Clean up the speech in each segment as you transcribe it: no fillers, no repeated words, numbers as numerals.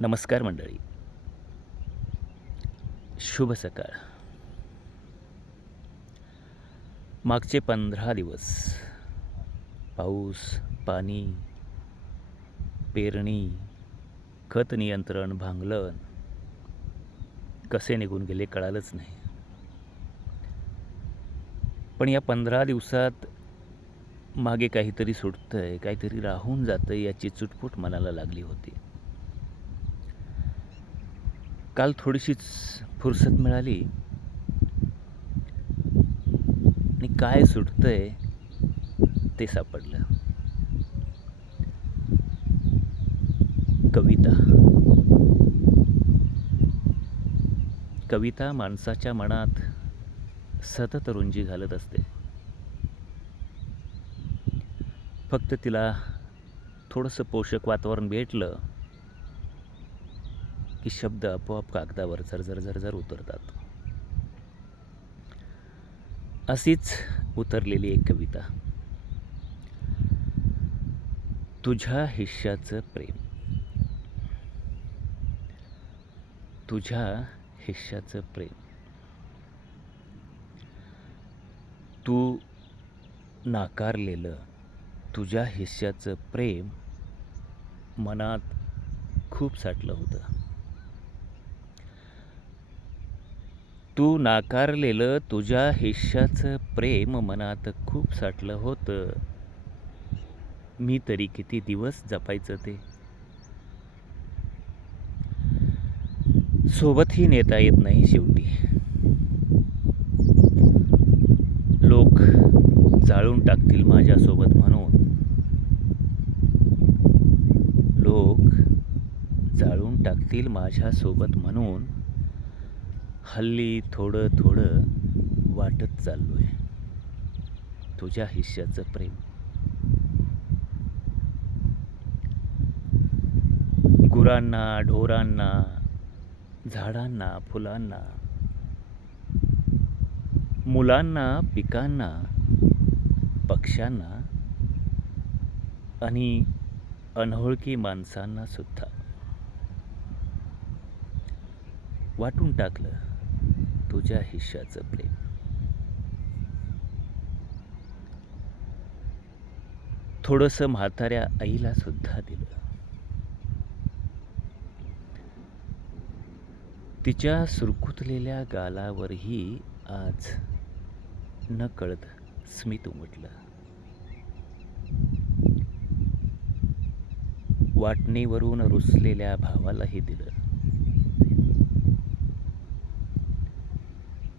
नमस्कार मंडळी. शुभ सकाळ. मागचे 15 दिवस पाऊस, पाणी, पेरणी, खत नियंत्रण, भांगलन कसे निघून गेले कळालंच नाही. पण या 15 दिवसात मागे काहीतरी सुटतंय, काहीतरी राहून जातंय याची चुटपुट मनाला लागली होती. काल थोडीशीच फुरसत मिळाली आणि काय सुटतंय ते सापडलं. कविता. कविता माणसाच्या मनात सतत रुंजी घालत असते. फक्त तिला थोडंसं पोषक वातावरण भेटलं की शब्द आपोआप कागदावर झरझर झरझर उतरतात. अशीच उतरलेली एक कविता. तुझ्या हिश्श्याचं प्रेम. तुझ्या हिश्श्याचं प्रेम. तू नाकारलेलं तुझ्या हिश्श्याचं प्रेम मनात खूप साठलं होतं. तू नाकारलेलं तुझ्या हिश्श्याचं प्रेम मनात खूप साठलं होतं. मी तरी किती दिवस जपायचं ते. सोबतही नेता येत नाही शेवटी. लोक जाळून टाकतील माझ्यासोबत म्हणून. लोक जाळून टाकतील माझ्यासोबत म्हणून हल्ली थोडं थोडं वाटत चाललोय तुझ्या हिश्श्याचं प्रेम. गुरांना, ढोरांना, झाडांना, फुलांना, मुलांना, पिकांना, पक्ष्यांना आणि अनोळखी माणसांना सुद्धा वाटून टाकलं तुझ्या हिश्श्याचं प्रेम. थोडंसं म्हाताऱ्या आईला सुद्धा दिलं. तिच्या सुरकुतलेल्या गालावरही आज नकळत स्मित उमटलं. वाटणीवरून रुसलेल्या भावालाही दिलं.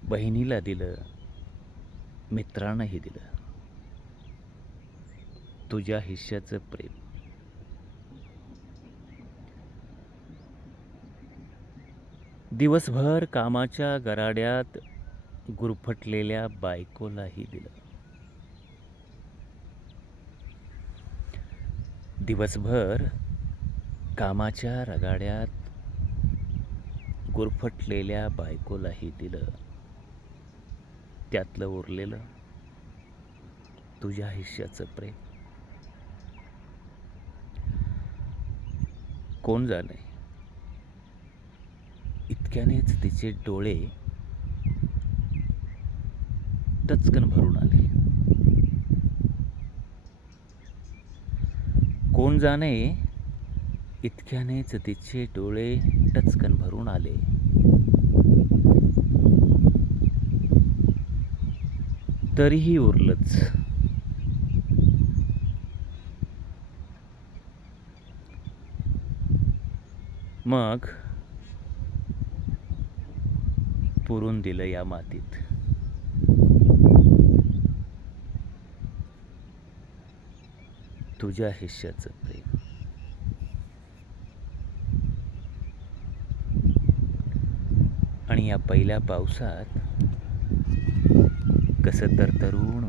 बहिणीला दिलं. मित्रांनाही दिलं तुझ्या हिश्श्याचं प्रेम. दिवसभर कामाच्या गराड्यात गुरफटलेल्या बायकोलाही दिलं. दिवसभर कामाच्या रगाड्यात गुरफटलेल्या बायकोलाही दिलं. त्यातलं उरलेलं तुझ्या हिश्श्याचं प्रेम. कोण जाणे इतक्यानेच तिचे डोळे टचकन भरून आले. कोण जाणे इतक्यानेच तिचे डोळे टचकन भरून आले. तरीही उरलंच. मग पुरून दिलं या मातीत. तुझ्या हिश्श्याचं प्रेम. आणि या पहिल्या पावसात कसं तरतरून